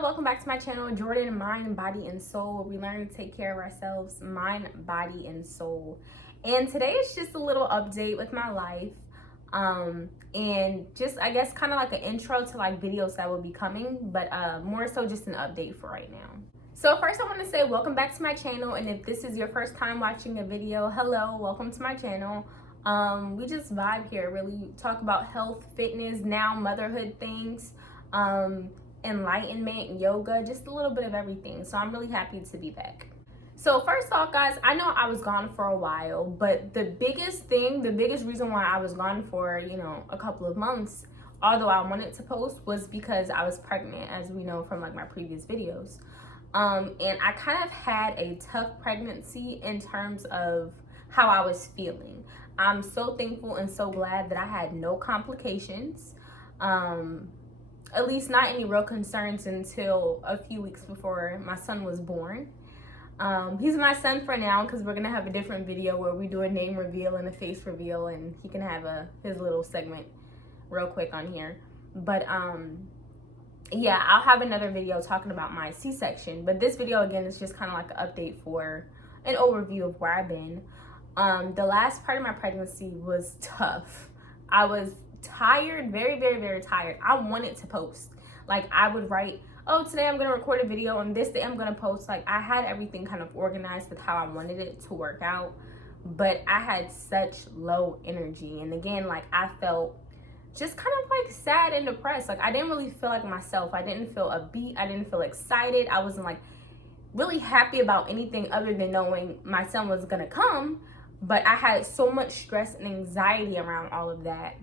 Hello, welcome back to my channel, Jordan Mind, Body, and Soul. We learn to take care of ourselves, mind, body, and soul. And today is just a little update with my life. And just, I guess, kind of like an intro to like videos that will be coming, but more so just an update for right now. So first I want to say welcome back to my channel, and if this is your first time watching a video, hello, welcome to my channel. We just vibe here, really talk about health, fitness, now motherhood things, enlightenment, yoga, just a little bit of everything. So I'm really happy to be back. So first off, guys, I know I was gone for a while, but the biggest reason why I was gone for, a couple of months, although I wanted to post, was because I was pregnant, as we know from like my previous videos. And I kind of had a tough pregnancy in terms of how I was feeling. I'm so thankful and so glad that I had no complications. At least not any real concerns until a few weeks before my son was born. He's my son for now because we're gonna have a different video where we do a name reveal and a face reveal, and he can have his little segment real quick on here. But yeah, I'll have another video talking about my C-section, but this video again is just kind of like an update for an overview of where I've been. The last part of my pregnancy was tough. I was tired, very, very, very tired. I wanted to post. Like, I would write, oh, today I'm gonna record a video, and this day I'm gonna post. Like, I had everything kind of organized with how I wanted it to work out, but I had such low energy. And again, like, I felt just kind of like sad and depressed. Like, I didn't really feel like myself. I didn't feel upbeat. I didn't feel excited. I wasn't like really happy about anything other than knowing my son was gonna come. But I had so much stress and anxiety around all of that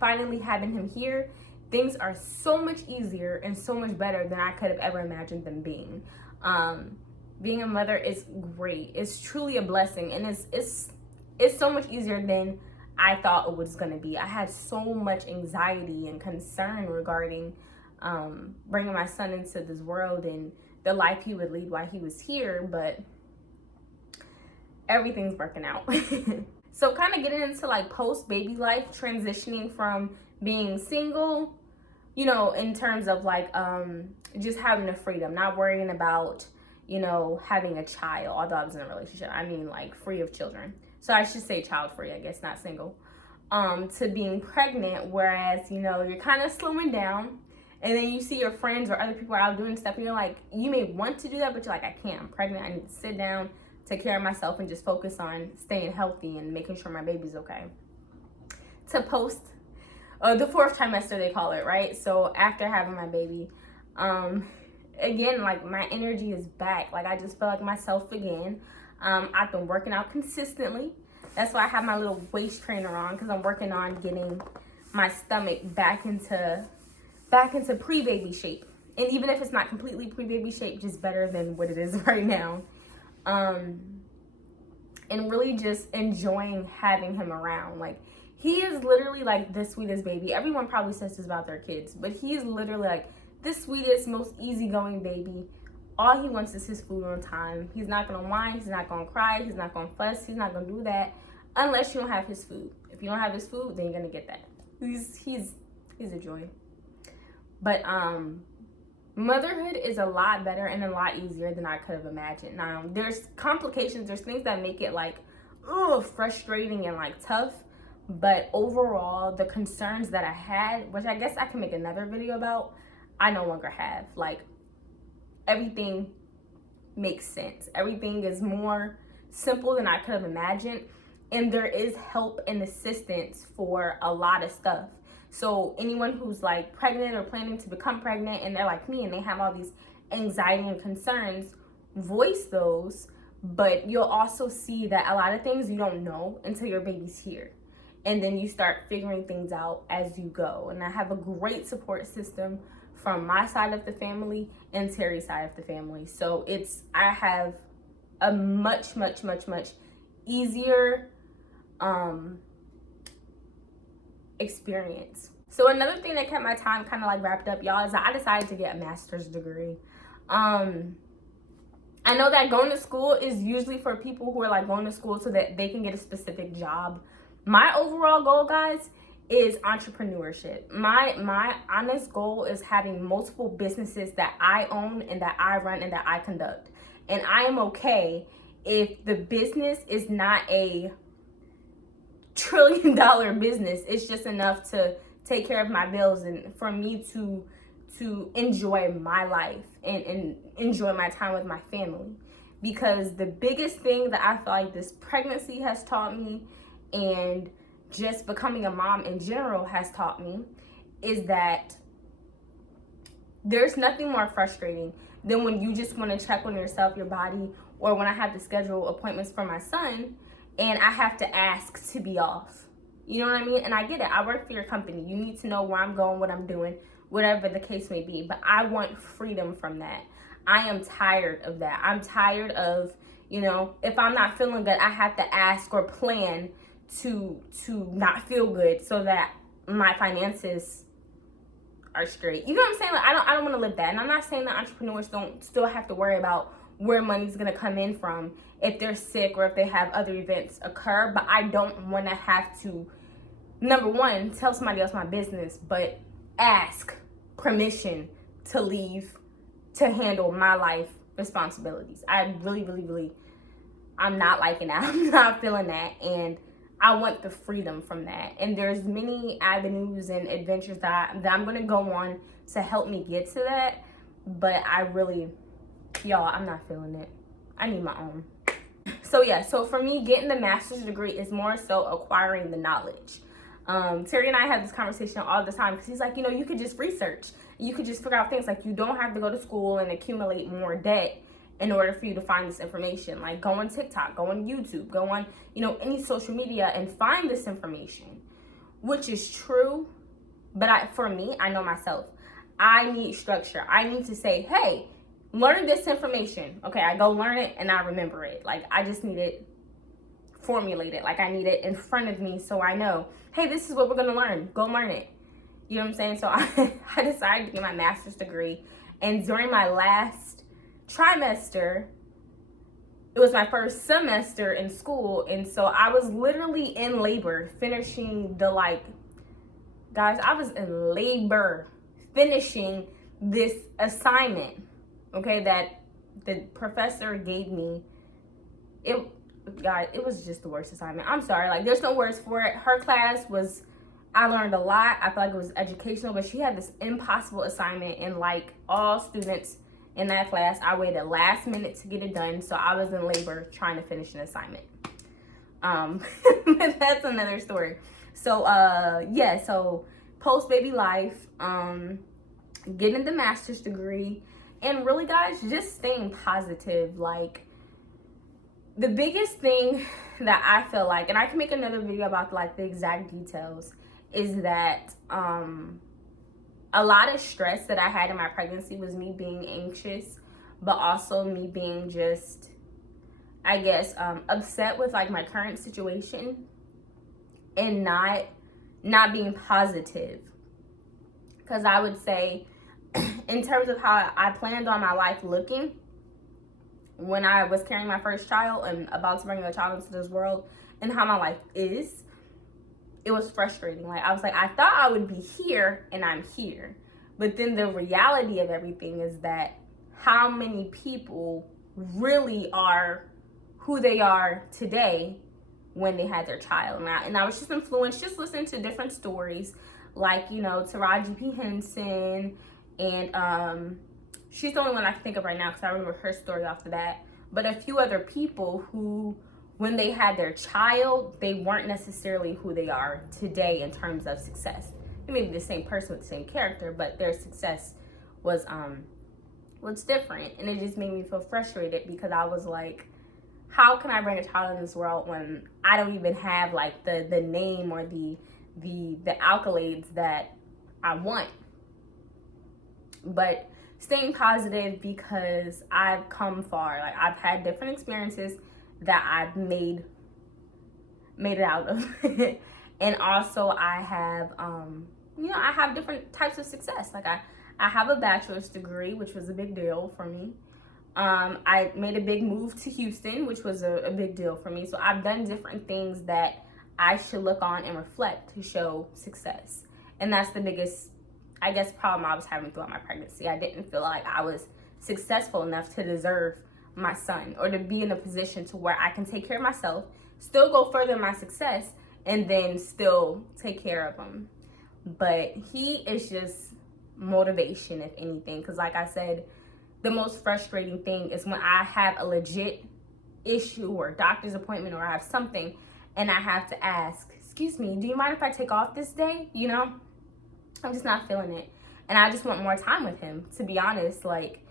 finally having him here, things are so much easier and so much better than I could have ever imagined them being. Being a mother is great. It's truly a blessing, and it's so much easier than I thought it was gonna be. I had so much anxiety and concern regarding bringing my son into this world and the life he would lead while he was here, but everything's working out. So kind of getting into like post-baby life, transitioning from being single, in terms of like just having the freedom, not worrying about, having a child, although I was in a relationship. I mean, like, free of children. So I should say child-free, I guess, not single. To being pregnant, whereas, you're kind of slowing down, and then you see your friends or other people are out doing stuff, and you're like, you may want to do that, but you're like, I can't, I'm pregnant, I need to sit down, take care of myself, and just focus on staying healthy and making sure my baby's okay. To post the fourth trimester, they call it, right? So after having my baby, again, like, my energy is back. Like, I just feel like myself again. I've been working out consistently. That's why I have my little waist trainer on, because I'm working on getting my stomach back into pre-baby shape. And even if it's not completely pre-baby shape, just better than what it is right now. And really just enjoying having him around. Like, he is literally like the sweetest baby. Everyone probably says this about their kids, but he is literally like the sweetest, most easygoing baby. All he wants is his food on time. He's not gonna whine, he's not gonna cry, he's not gonna fuss, he's not gonna do that unless you don't have his food. If you don't have his food, then you're gonna get that. He's a joy. But motherhood is a lot better and a lot easier than I could have imagined. Now, there's complications, there's things that make it like, frustrating and like tough. But overall, the concerns that I had, which I guess I can make another video about, I no longer have. Like, everything makes sense. Everything is more simple than I could have imagined. And there is help and assistance for a lot of stuff. So anyone who's like pregnant or planning to become pregnant and they're like me and they have all these anxiety and concerns, voice those, but you'll also see that a lot of things you don't know until your baby's here. And then you start figuring things out as you go. And I have a great support system from my side of the family and Terry's side of the family. So I have a much, much, much, much easier experience. So another thing that kept my time kind of like wrapped up, y'all, is I decided to get a master's degree. I know that going to school is usually for people who are like going to school so that they can get a specific job. My overall goal, guys, is entrepreneurship. My honest goal is having multiple businesses that I own and that I run and that I conduct. And I am okay if the business is not a $1 trillion business. It's just enough to take care of my bills and for me to enjoy my life and enjoy my time with my family. Because the biggest thing that I feel like this pregnancy has taught me, and just becoming a mom in general has taught me, is that there's nothing more frustrating than when you just want to check on yourself, your body, or when I have to schedule appointments for my son and I have to ask to be off. You know what I mean? And I get it. I work for your company. You need to know where I'm going, what I'm doing, whatever the case may be. But I want freedom from that. I am tired of that. I'm tired of, if I'm not feeling good, I have to ask or plan to not feel good so that my finances are straight. You know what I'm saying? Like, I don't want to live that. And I'm not saying that entrepreneurs don't still have to worry about where money's going to come in from if they're sick or if they have other events occur. But I don't want to have to, number one, tell somebody else my business, but ask permission to leave to handle my life responsibilities. I really, I'm not liking that. I'm not feeling that. And I want the freedom from that. And there's many avenues and adventures that I'm going to go on to help me get to that. But y'all, I'm not feeling it. I need my own. So for me, getting the master's degree is more so acquiring the knowledge. Terry and I have this conversation all the time because he's like, you could just research. You could just figure out things. Like, you don't have to go to school and accumulate more debt in order for you to find this information. Like, go on TikTok, go on YouTube, go on, any social media and find this information, which is true. But for me, I know myself. I need structure. I need to say, hey, learn this information. Okay, I go learn it and I remember it. Like, I just need it formulated. Like, I need it in front of me so I know, hey, this is what we're going to learn. Go learn it. You know what I'm saying? So I decided to get my master's degree. And during my last trimester, it was my first semester in school. And so I was literally in labor finishing guys, I was in labor finishing this assignment, okay, that the professor gave me. It was just the worst assignment. I'm sorry, like, there's no words for it. Her class was, I learned a lot. I feel like it was educational, but she had this impossible assignment, and like all students in that class, I waited last minute to get it done, so I was in labor trying to finish an assignment. But that's another story. So so post baby life, getting the master's degree, and really, guys, just staying positive. Like, the biggest thing that I feel like, and I can make another video about like the exact details, is that a lot of stress that I had in my pregnancy was me being anxious, but also me being just, I guess, upset with like my current situation and not being positive. Because I would say, in terms of how I planned on my life looking when I was carrying my first child and about to bring a child into this world, and how my life is, it was frustrating. Like, I was like, I thought I would be here and I'm here. But then the reality of everything is that how many people really are who they are today when they had their child. And I was just influenced, just listening to different stories, like, Taraji P. Henson, and she's the only one I can think of right now because I remember her story off the bat. But a few other people who, when they had their child, they weren't necessarily who they are today in terms of success. They may be the same person with the same character, but their success was different. And it just made me feel frustrated because I was like, how can I bring a child in this world when I don't even have like the name or the accolades that I want? But staying positive, because I've come far. Like, I've had different experiences that I've made it out of. And also I have I have different types of success. Like, I have a bachelor's degree, which was a big deal for me. I made a big move to Houston, which was a big deal for me. So I've done different things that I should look on and reflect to show success. And that's the biggest, I guess, problem I was having throughout my pregnancy. I didn't feel like I was successful enough to deserve my son, or to be in a position to where I can take care of myself, still go further in my success, and then still take care of him. But he is just motivation, if anything, because like I said, the most frustrating thing is when I have a legit issue or doctor's appointment, or I have something and I have to ask, excuse me, do you mind if I take off this day? You know, I'm just not feeling it. And I just want more time with him, to be honest. Like,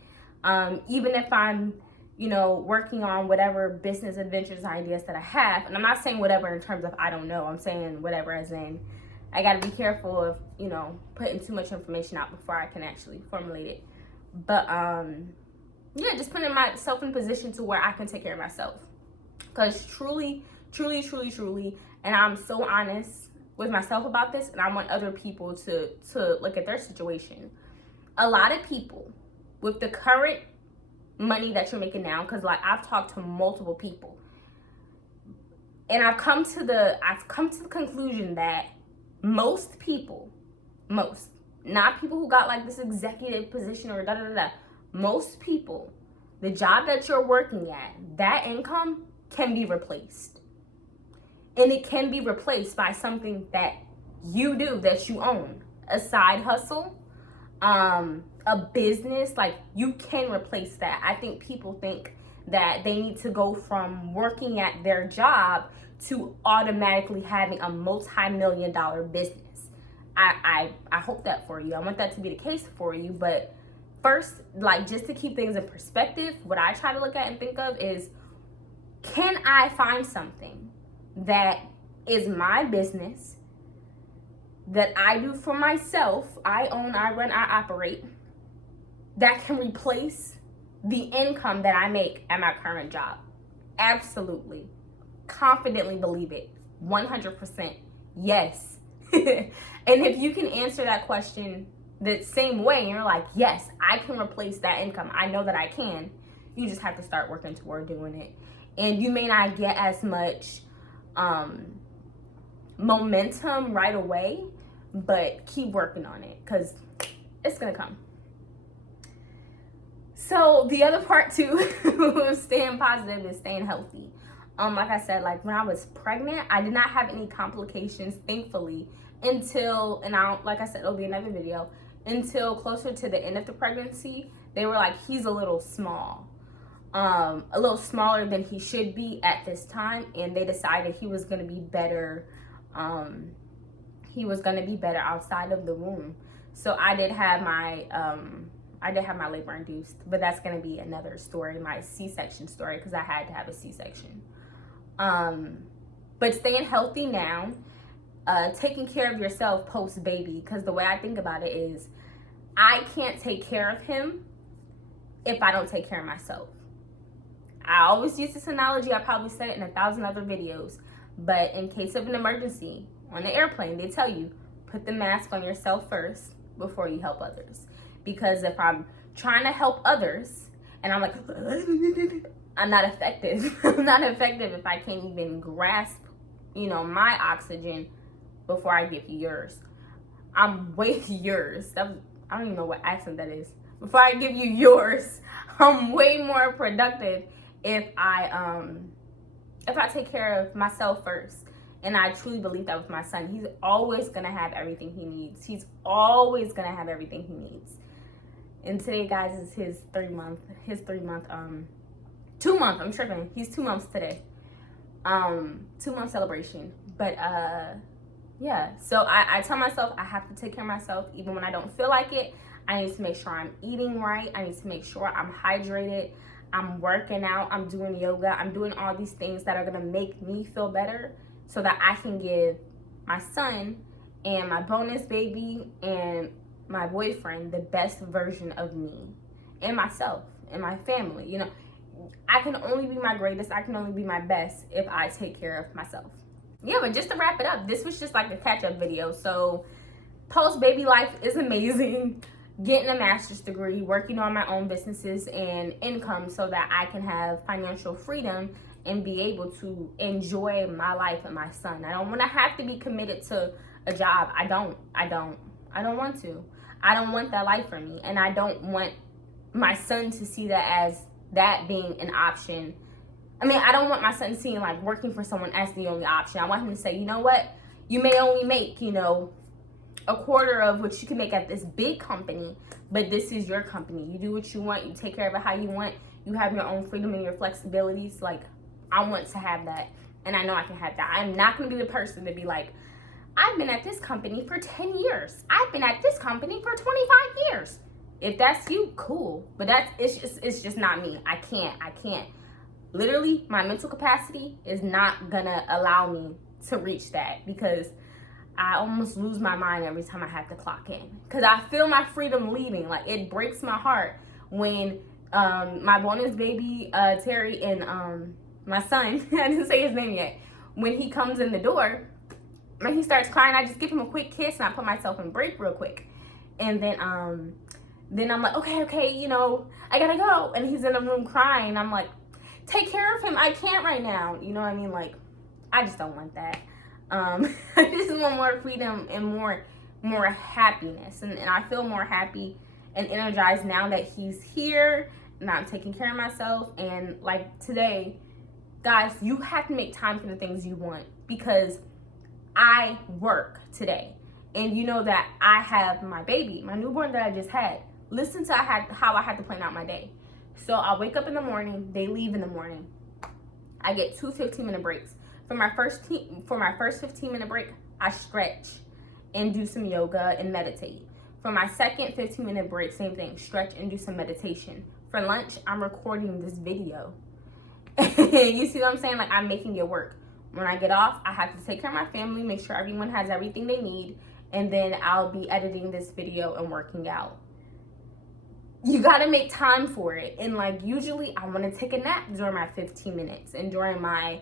even if I'm, you know, working on whatever business adventures ideas that I have, and I'm not saying whatever in terms of I don't know, I'm saying whatever as in I got to be careful of, you know, putting too much information out before I can actually formulate it. But yeah, just putting myself in a position to where I can take care of myself. Because truly, and I'm so honest with myself about this, and I want other people to look at their situation. A lot of people with the current money that you're making now, because like I've talked to multiple people, and I've come to the conclusion that most people, not people who got like this executive position or most people, the job that you're working at, that income can be replaced. And it can be replaced by something that you do, that you own, a side hustle, a business. Like, you can replace that. I think people think that they need to go from working at their job to automatically having a multi-million-dollar business. I hope that for you. I want that to be the case for you. But first, like, just to keep things in perspective, what I try to look at and think of is, can I find something that is my business, that I do for myself, I own, I run, I operate, that can replace the income that I make at my current job? Absolutely. Confidently believe it. 100%. Yes. And if you can answer that question the same way, and you're like, yes, I can replace that income, I know that I can, you just have to start working toward doing it. And you may not get as much momentum right away, but keep working on it, because it's gonna come. So the other part too of staying positive is staying healthy. Like I said, like when I was pregnant, I did not have any complications, thankfully, until, and like I said, it'll be another video, until closer to the end of the pregnancy. They were like, he's a little small, a little smaller than he should be at this time, and they decided he was going to be better. He was going to be better outside of the womb. So I did have my labor induced, but that's going to be another story, my C-section story, because I had to have a C-section. But staying healthy now, taking care of yourself post baby, because the way I think about it is, I can't take care of him if I don't take care of myself. I always use this analogy. I probably said it in 1,000 other videos, but in case of an emergency on the airplane, they tell you, put the mask on yourself first before you help others. Because if I'm trying to help others and I'm like, I'm not effective. I'm not effective if I can't even grasp, my oxygen before I give you yours. I'm way yours. I don't even know what accent that is. Before I give you yours, I'm way more productive if I take care of myself first. And I truly believe that with my son. He's always gonna have everything he needs. He's always gonna have everything he needs. And today, guys, is his 2 month, I'm tripping. He's 2 months today. 2 month celebration. But yeah, so I tell myself I have to take care of myself even when I don't feel like it. I need to make sure I'm eating right. I need to make sure I'm hydrated. I'm working out. I'm doing yoga. I'm doing all these things that are going to make me feel better so that I can give my son and my bonus baby and my boyfriend the best version of me and myself and my family. I can only be my greatest. I can only be my best if I take care of myself. Yeah, but just to wrap it up, this was just like a catch-up video. So post-baby life is amazing. Getting a master's degree, working on my own businesses and income so that I can have financial freedom and be able to enjoy my life and my son. I don't want to have to be committed to a job. I don't want to. I don't want that life for me, and I don't want my son to see that as that being an option. I mean, I don't want my son seeing like working for someone as the only option. I want him to say, you know what, you may only make, you know, a quarter of what you can make at this big company, but this is your company. You do what you want. You take care of it how you want. You have your own freedom and your flexibilities. Like, I want to have that, and I know I can have that. I'm not going to be the person to be like, I've been at this company for 10 years. I've been at this company for 25 years. If that's you, cool. But it's just not me. I can't. Literally, my mental capacity is not gonna allow me to reach that, because I almost lose my mind every time I have to clock in. Because I feel my freedom leaving. Like, it breaks my heart when my bonus baby, Terry, and my son, I didn't say his name yet, when he comes in the door, when he starts crying, I just give him a quick kiss and I put myself in break real quick. And then I'm like, okay, you know, I gotta go. And he's in the room crying. I'm like, take care of him. I can't right now. You know what I mean? Like, I just don't want that. I just want more freedom and more happiness. And I feel more happy and energized now that he's here and I'm taking care of myself. And like today, guys, you have to make time for the things you want, because I work today. And you know that I have my baby, my newborn that I just had. Listen to how I had to plan out my day. So I wake up in the morning, they leave in the morning. I get 2 15-minute breaks. For my first 15-minute break, I stretch and do some yoga and meditate. For my second 15-minute break, same thing, stretch and do some meditation. For lunch, I'm recording this video. You see what I'm saying? Like, I'm making it work. When I get off, I have to take care of my family, make sure everyone has everything they need, and then I'll be editing this video and working out. You gotta make time for it. And like, usually I want to take a nap during my 15 minutes and during my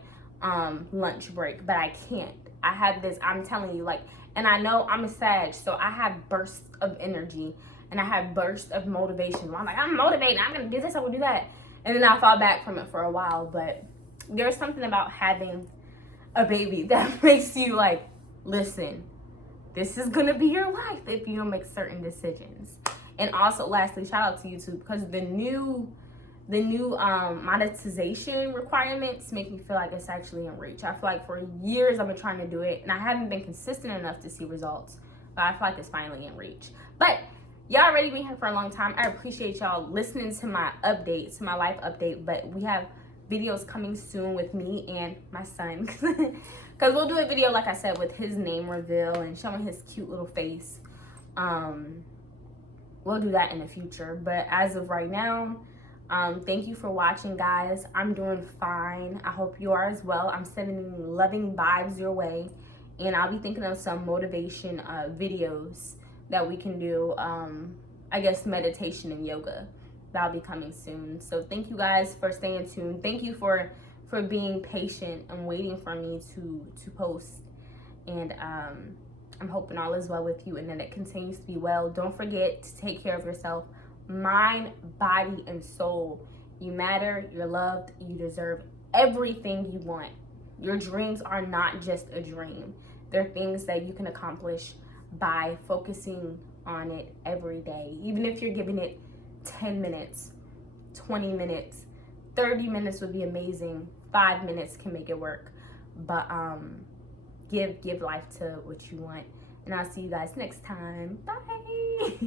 lunch break, but I can't. I have this, I'm telling you, like, and I know I'm a Sag, so I have bursts of energy and I have bursts of motivation. I'm like, I'm motivated, I'm gonna do this, I'm gonna do that, and then I'll fall back from it for a while. But there's something about having a baby that makes you like, listen, this is gonna be your life if you don't make certain decisions. And also, lastly, shout out to YouTube, because the new monetization requirements make me feel like it's actually in reach. I feel like for years I've been trying to do it and I haven't been consistent enough to see results, but I feel like it's finally in reach. But y'all already been here for a long time. I appreciate y'all listening to my updates, to my life update. But we have videos coming soon with me and my son, because we'll do a video, like I said, with his name reveal and showing his cute little face. We'll do that in the future, but as of right now, thank you for watching, guys. I'm doing fine. I hope you are as well. I'm sending loving vibes your way, and I'll be thinking of some motivation videos that we can do. I guess meditation and yoga. That'll be coming soon. So thank you guys for staying tuned. Thank you for being patient and waiting for me to post. And I'm hoping all is well with you and that it continues to be well. Don't forget to take care of yourself, mind, body, and soul. You matter, you're loved, you deserve everything you want. Your dreams are not just a dream. They're things that you can accomplish by focusing on it every day. Even if you're giving it 10 minutes, 20 minutes, 30 minutes would be amazing. 5 minutes can make it work. But give life to what you want. And I'll see you guys next time. Bye.